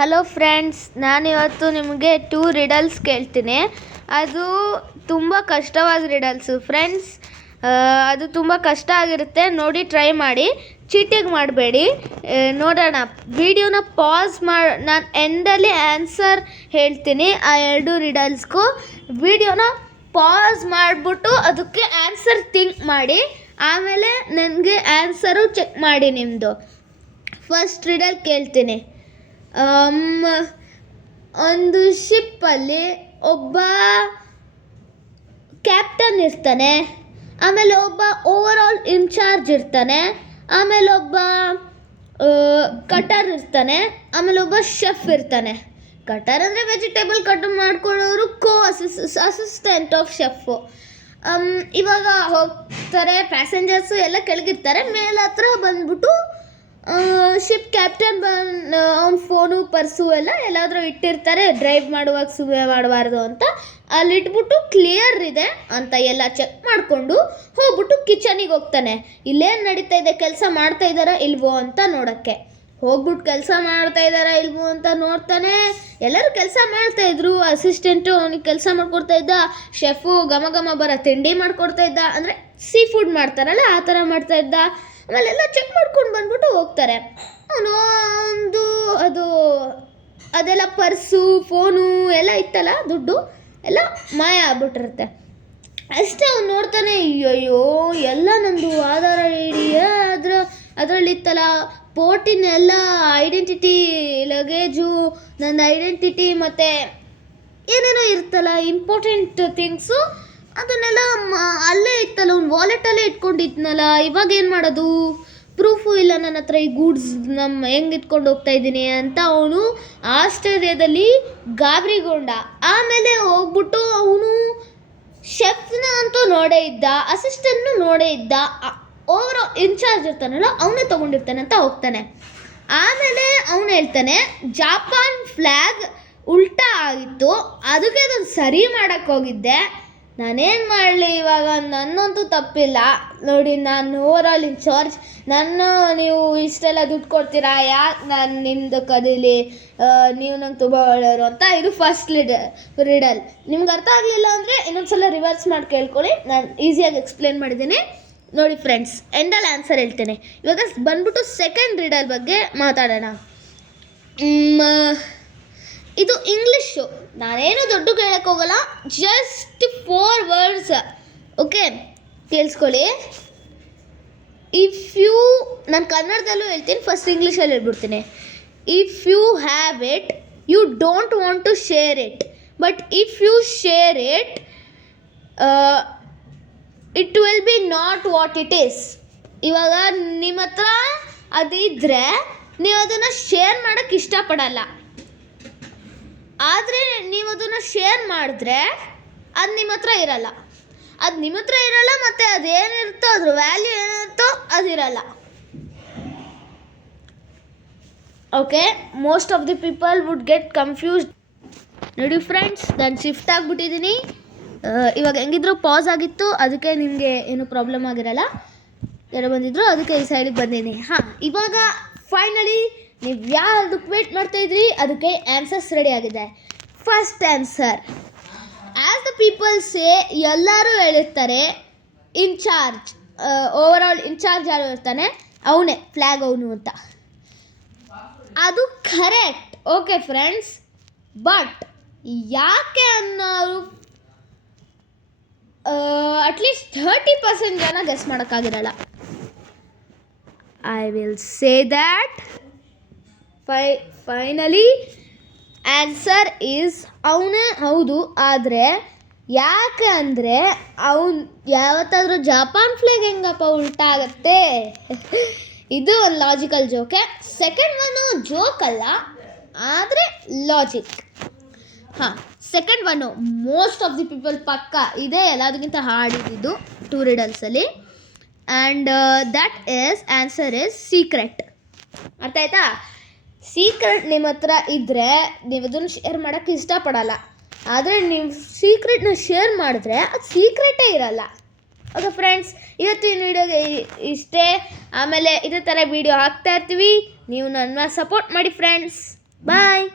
Hello friends, ನಾನಿವತ್ತು ನಿಮಗೆ 2 riddles ಕೇಳ್ತೀನಿ. ಅದು ತುಂಬ ಕಷ್ಟವಾದ ರಿಡಲ್ಸು ಫ್ರೆಂಡ್ಸ್. ಅದು ತುಂಬ ಕಷ್ಟ ಆಗಿರುತ್ತೆ, ನೋಡಿ ಟ್ರೈ ಮಾಡಿ, ಚೀಟಿಂಗ್ ಮಾಡಬೇಡಿ. ನೋಡೋಣ, ವಿಡಿಯೋನ ಪಾಸ್ ಮಾಡಿ ನಾನು ಎಂಡಲ್ಲಿ ಆನ್ಸರ್ ಹೇಳ್ತೀನಿ ಆ 2 ರಿಡಲ್ಸ್ಗೂ. ವಿಡಿಯೋನ ಪಾಸ್ ಮಾಡಿಬಿಟ್ಟು ಅದಕ್ಕೆ ಆನ್ಸರ್ ಥಿಂಕ್ ಮಾಡಿ, ಆಮೇಲೆ ನನಗೆ ಆನ್ಸರು ಚೆಕ್ ಮಾಡಿ ನಿಮ್ಮದು. ಫಸ್ಟ್ ರಿಡಲ್ ಕೇಳ್ತೀನಿ. ಒಂದು ಶಿಪ್ಪಲ್ಲಿ ಒಬ್ಬ ಕ್ಯಾಪ್ಟನ್ ಇರ್ತಾನೆ, ಆಮೇಲೆ ಒಬ್ಬ ಓವರ್ ಆಲ್ ಇನ್ಚಾರ್ಜ್ ಇರ್ತಾನೆ, ಆಮೇಲೆ ಒಬ್ಬ ಕಟರ್ ಇರ್ತಾನೆ, ಆಮೇಲೆ ಒಬ್ಬ ಶೆಫ್ ಇರ್ತಾನೆ. ಕಟರ್ ಅಂದರೆ ವೆಜಿಟೇಬಲ್ ಕಟ್ ಮಾಡ್ಕೊಳ್ಳೋರು, ಅಸಿಸ್ಟೆಂಟ್ ಆಫ್ ಶೆಫು. ಇವಾಗ ಹೋಗ್ತಾರೆ, ಪ್ಯಾಸೆಂಜರ್ಸು ಎಲ್ಲ ಕೆಳಗಿರ್ತಾರೆ, ಮೇಲೆ ಹತ್ರ ಬಂದ್ಬಿಟ್ಟು ಶಿಪ್ ಕ್ಯಾಪ್ಟನ್ ಅವ್ನ ಫೋನು ಪರ್ಸು ಎಲ್ಲಾದರೂ ಇಟ್ಟಿರ್ತಾರೆ, ಡ್ರೈವ್ ಮಾಡುವಾಗ ಸುಮ್ಮನೆ ಮಾಡಬಾರ್ದು ಅಂತ. ಅಲ್ಲಿಟ್ಬಿಟ್ಟು ಕ್ಲಿಯರ್ ಇದೆ ಅಂತ ಎಲ್ಲ ಚೆಕ್ ಮಾಡಿಕೊಂಡು ಹೋಗ್ಬಿಟ್ಟು ಕಿಚನಿಗೆ ಹೋಗ್ತಾನೆ. ಇಲ್ಲೇನು ನಡೀತಾ ಇದೆ, ಕೆಲಸ ಮಾಡ್ತಾ ಇದ್ದಾರಾ ಇಲ್ವೋ ಅಂತ ನೋಡೋಕ್ಕೆ. ಹೋಗ್ಬಿಟ್ಟು ಕೆಲಸ ಮಾಡ್ತಾ ಇದ್ದಾರಾ ಇಲ್ವೋ ಅಂತ ನೋಡ್ತಾನೆ. ಎಲ್ಲರೂ ಕೆಲಸ ಮಾಡ್ತಾಯಿದ್ರು. ಅಸಿಸ್ಟೆಂಟು ಅವನಿಗೆ ಕೆಲಸ ಮಾಡ್ಕೊಡ್ತಾ ಇದ್ದ, ಶೆಫು ಘಮ ಘಮ ಬರೋ ತಿಂಡಿ ಮಾಡಿಕೊಡ್ತಾ ಇದ್ದ, ಅಂದರೆ ಸೀ ಫುಡ್ ಮಾಡ್ತಾರಲ್ಲ ಆ ಥರ ಮಾಡ್ತಾ ಇದ್ದ. ಆಮೇಲೆ ಎಲ್ಲ ಚೆಕ್ ಮಾಡ್ಕೊಂಡು ಬಂದ್ಬಿಟ್ಟು ಹೋಗ್ತಾರೆ. ಅವನು ಅದೆಲ್ಲ ಪರ್ಸು ಫೋನು ಎಲ್ಲ ಇತ್ತಲ್ಲ, ದುಡ್ಡು ಎಲ್ಲ ಮಾಯ ಆಗ್ಬಿಟ್ಟಿರುತ್ತೆ. ಅಷ್ಟೇ ಅವ್ನು ನೋಡ್ತಾನೆ, ಅಯ್ಯಯ್ಯೋ ಎಲ್ಲ ನಂದು ಆಧಾರ ಐಡಿ ಅದರಲ್ಲಿತ್ತಲ್ಲ, ಪೋರ್ಟಿನ ಎಲ್ಲ ಐಡೆಂಟಿಟಿ, ಲಗೇಜು, ನನ್ನ ಐಡೆಂಟಿಟಿ ಮತ್ತು ಏನೇನೋ ಇರ್ತಲ್ಲ ಇಂಪಾರ್ಟೆಂಟ್ ಥಿಂಗ್ಸು, ಅದನ್ನೆಲ್ಲ ಅಲ್ಲೇ ಇತ್ತಲ್ಲ, ಅವ್ನು ವಾಲೆಟಲ್ಲೇ ಇಟ್ಕೊಂಡಿದ್ನಲ್ಲ. ಇವಾಗ ಏನು ಮಾಡೋದು, ಪ್ರೂಫು ಇಲ್ಲ ನನ್ನ ಹತ್ರ, ಈ ಗೂಡ್ಸ್ ಹೆಂಗೆ ಇಟ್ಕೊಂಡು ಹೋಗ್ತಾ ಇದ್ದೀನಿ ಅಂತ ಅವನು ಆಶ್ಚರ್ಯದಲ್ಲಿ ಗಾಬರಿಗೊಂಡ. ಆಮೇಲೆ ಹೋಗ್ಬಿಟ್ಟು ಅವನು ಶೆಫ್ನ ಅಂತೂ ನೋಡೇ ಇದ್ದ, ಅಸಿಸ್ಟೆಂಟ್ನು ನೋಡೇ ಇದ್ದ, ಓವರ್ ಇನ್ಚಾರ್ಜ್ ಇರ್ತಾನಲ್ಲ ಅವನೇ ತೊಗೊಂಡಿರ್ತಾನೆ ಅಂತ ಹೋಗ್ತಾನೆ. ಆಮೇಲೆ ಅವನು ಹೇಳ್ತಾನೆ, ಜಪಾನ್ ಫ್ಲ್ಯಾಗ್ ಉಲ್ಟಾ ಆಗಿತ್ತು, ಅದಕ್ಕೆ ಅದನ್ನು ಸರಿ ಮಾಡೋಕ್ಕೆ ಹೋಗಿದ್ದೆ. ನಾನೇನು ಮಾಡಲಿ ಇವಾಗ, ನನ್ನಂತೂ ತಪ್ಪಿಲ್ಲ ನೋಡಿ, ನಾನು ಓವರ್ ಆಲ್ ಇನ್ಚಾರ್ಜ್, ನೀವು ಇಷ್ಟೆಲ್ಲ ದುಡ್ಡು ಕೊಡ್ತೀರಾ, ಯಾಕೆ ನಾನು ನಿಮ್ಮದು ಕದೀಲಿ, ನೀವು ನಂಗೆ ತುಂಬ ಒಳ್ಳೆಯವರು ಅಂತ. ಇದು ಫಸ್ಟ್ ರಿಡಲ್. ನಿಮ್ಗೆ ಅರ್ಥ ಆಗಲಿಲ್ಲ ಅಂದರೆ ಇನ್ನೊಂದ್ಸಲ ರಿವರ್ಸ್ ಮಾಡಿ ಕೇಳ್ಕೊಳ್ಳಿ, ನಾನು ಈಸಿಯಾಗಿ ಎಕ್ಸ್ಪ್ಲೇನ್ ಮಾಡಿದ್ದೀನಿ ನೋಡಿ ಫ್ರೆಂಡ್ಸ್. ಎಂಡಲ್ಲಿ ಆನ್ಸರ್ ಹೇಳ್ತೇನೆ. ಇವಾಗ ಬಂದ್ಬಿಟ್ಟು ಸೆಕೆಂಡ್ ರಿಡಲ್ ಬಗ್ಗೆ ಮಾತಾಡೋಣ. ಇದು ಇಂಗ್ಲೀಷು, ನಾನೇನು ದೊಡ್ಡ ಕೇಳಕ್ಕೆ ಹೋಗಲ್ಲ, ಜಸ್ಟ್ 4 ವರ್ಡ್ಸ್, ಓಕೆ, ಕೇಳಿಸ್ಕೊಳ್ಳಿ. ನಾನು ಕನ್ನಡದಲ್ಲೂ ಹೇಳ್ತೀನಿ, ಫಸ್ಟ್ ಇಂಗ್ಲೀಷಲ್ಲಿ ಹೇಳ್ಬಿಡ್ತೀನಿ. If you have it, you don't want to share it, but if you share it, it will be not what it is. ಇವಾಗ ನಿಮ್ಮ ಹತ್ರ ಅದಿದ್ದರೆ ನೀವು ಅದನ್ನು ಶೇರ್ ಮಾಡೋಕ್ಕೆ ಇಷ್ಟಪಡಲ್ಲ, ಆದರೆ ನೀವು ಅದನ್ನು ಶೇರ್ ಮಾಡಿದ್ರೆ ಅದು ನಿಮ್ಮ ಹತ್ರ ಇರಲ್ಲ. ಅದು ನಿಮ್ಮ ಹತ್ರ ಇರಲ್ಲ, ಮತ್ತು ಅದೇನಿರುತ್ತೋ ಅದ್ರ ವ್ಯಾಲ್ಯೂ ಏನಿರುತ್ತೋ ಅದಿರಲ್ಲ. Okay, most of the people would get confused. ನೋಡಿ ಫ್ರೆಂಡ್ಸ್, ನಾನು ಶಿಫ್ಟ್ ಆಗಿಬಿಟ್ಟಿದ್ದೀನಿ. ಇವಾಗ ಹೆಂಗಿದ್ರು ಪಾಸ್ ಆಗಿತ್ತು, ಅದಕ್ಕೆ ನಿಮಗೆ ಏನು ಪ್ರಾಬ್ಲಮ್ ಆಗಿರಲ್ಲ. ಯಾರೋ ಬಂದಿದ್ರು, ಅದಕ್ಕೆ ಈ ಸೈಡಿಗೆ ಬಂದೀನಿ. ಇವಾಗ ಫೈನಲಿ ನೀವು ಯಾವ್ದಕ್ಕೆ ವೇಟ್ ಮಾಡ್ತಾಯಿದ್ರಿ, ಅದಕ್ಕೆ ಆನ್ಸರ್ಸ್ ರೆಡಿ ಆಗಿದೆ. First answer, as the people say, ಎಲ್ಲರೂ ಹೇಳಿರ್ತಾರೆ ಇನ್ಚಾರ್ಜ್, ಓವರ್ ಆಲ್ ಇನ್ಚಾರ್ಜ್ ಯಾರು ಇರ್ತಾನೆ ಅವನೇ, ಫ್ಲ್ಯಾಗ್ ಅವನು ಅಂತ. ಅದು ಕರೆಕ್ಟ್, ಓಕೆ ಫ್ರೆಂಡ್ಸ್. ಬಟ್ ಯಾಕೆ ಅನ್ನೋರು ಅಟ್ಲೀಸ್ಟ್ 30% ಜನ ಗೆಸ್ ಮಾಡೋಕ್ಕಾಗಿರಲ್ಲ. I will say that finally answer is ಅವನೇ ಹೌದು. ಆದರೆ ಯಾಕೆ ಅಂದರೆ ಅವನು ಯಾವತ್ತಾದರೂ ಜಪಾನ್ ಫ್ಲ್ಯಾಗ್ ಹೆಂಗಪ್ಪ ಉಲ್ಟಾ ಆಗುತ್ತೆ, ಇದು ಒಂದು ಲಾಜಿಕಲ್ ಜೋಕೆ. ಸೆಕೆಂಡ್ ಒನ್ನು ಜೋಕ್ ಅಲ್ಲ, ಆದರೆ logic. Second one most of the people ಪಕ್ಕ ಇದೆ, ಎಲ್ಲದಕ್ಕಿಂತ ಹಾಡಿದ್ದು 2 ರಿಡಲ್ಸಲ್ಲಿ. And that is answer is secret. ಅರ್ಥ ಆಯ್ತಾ? ಸೀಕ್ರೆಟ್ ನಿಮ್ಮ ಹತ್ರ ಇದ್ದರೆ ನೀವು ಅದನ್ನು ಶೇರ್ ಮಾಡೋಕ್ಕೆ ಇಷ್ಟಪಡಲ್ಲ, ಆದರೆ ನೀವು ಸೀಕ್ರೆಟ್ನ ಶೇರ್ ಮಾಡಿದ್ರೆ ಅದು ಸೀಕ್ರೆಟೇ ಇರಲ್ಲ. ಓಕೆ ಫ್ರೆಂಡ್ಸ್, ಇವತ್ತಿನ ವೀಡಿಯೋಗೆ ಇಷ್ಟೇ. ಆಮೇಲೆ ಇದೇ ಥರ ವೀಡಿಯೋ ಹಾಕ್ತಾ ಇರ್ತೀವಿ, ನೀವು ನನ್ನ ಸಪೋರ್ಟ್ ಮಾಡಿ ಫ್ರೆಂಡ್ಸ್. ಬಾಯ್.